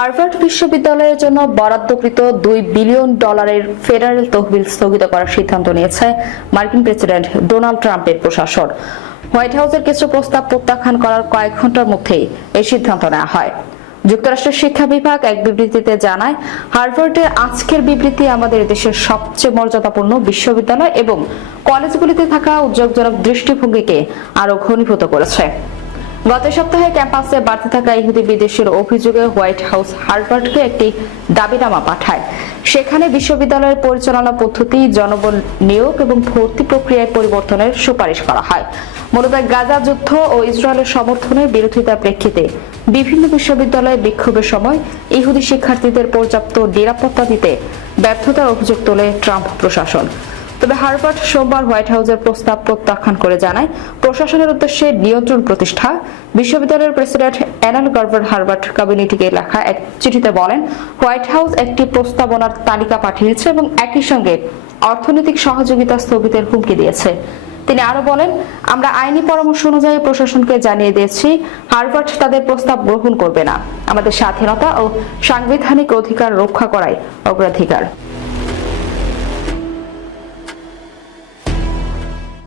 Harvard বিশ্ববিদ্যালয়ের জন্য বরাদ্দকৃত দুই বিলিয়ন ডলারের ফেডারেল তহবিল স্থগিত করার সিদ্ধান্ত নিয়েছে মার্কিন প্রেসিডেন্ট ডোনাল্ড ট্রাম্পের প্রশাসন। হোয়াইট হাউসের কিছু প্রস্তাব প্রত্যাখ্যান করার কয়েক ঘণ্টার মধ্যেই এই সিদ্ধান্ত নেওয়া হয়। যুক্তরাষ্ট্রের শিক্ষা বিভাগ এক বিবৃতিতে জানায় হার্ভার্ডের আজকের বিবৃতি আমাদের দেশের সবচেয়ে মর্যাদাপূর্ণ বিশ্ববিদ্যালয় এবং কলেজগুলিতে থাকা উদ্যোগজনক দৃষ্টিভঙ্গিকে আরও ঘনীভূত করেছে। গত সপ্তাহে ক্যাম্পাসে বাড়তে থাকা ইহুদি বিদেশের অভিযোগে হোয়াইট হাউস হার্ভার্ডকে একটি দাবিনামা পাঠায়। সেখানে বিশ্ববিদ্যালয়ের পরিচালনা পদ্ধতি, জনবল নিয়োগ এবং ভর্তি প্রক্রিয়ায় পরিবর্তনের সুপারিশ করা হয়। মূলত গাজা যুদ্ধ ও ইসরায়েলের সমর্থনে বিরোধিতার প্রেক্ষিতে বিভিন্ন বিশ্ববিদ্যালয়ে বিক্ষোভের সময় ইহুদি শিক্ষার্থীদের পর্যাপ্ত নিরাপত্তা দিতে ব্যর্থতার অভিযোগ তোলে ট্রাম্প প্রশাসন। তবে হার্ভার্ড সোমবার হোয়াইট হাউসের প্রস্তাব প্রত্যাখ্যান করে জানায়, প্রশাসনের উদ্দেশ্যে নিয়ন্ত্রণ প্রতিষ্ঠা। বিশ্ববিদ্যালয়ের প্রেসিডেন্ট অ্যানাল গার্ভার্ড হার্ভার্ড কমিউনিটিকে লেখা এক চিঠিতে বলেন, হোয়াইট হাউস একটি প্রস্তাবনার তালিকা পাঠিয়েছে এবং একই সঙ্গে অর্থনৈতিক সহযোগিতা স্থগিতের হুমকি দিয়েছে। তিনি আরও বলেন, আমরা আইনি পরামর্শ অনুযায়ী প্রশাসনকে জানিয়ে দিয়েছি, হার্ভার্ড তাদের প্রস্তাব গ্রহণ করবে না। আমাদের স্বাধীনতা ও সাংবিধানিক অধিকার রক্ষা করাই অগ্রাধিকার।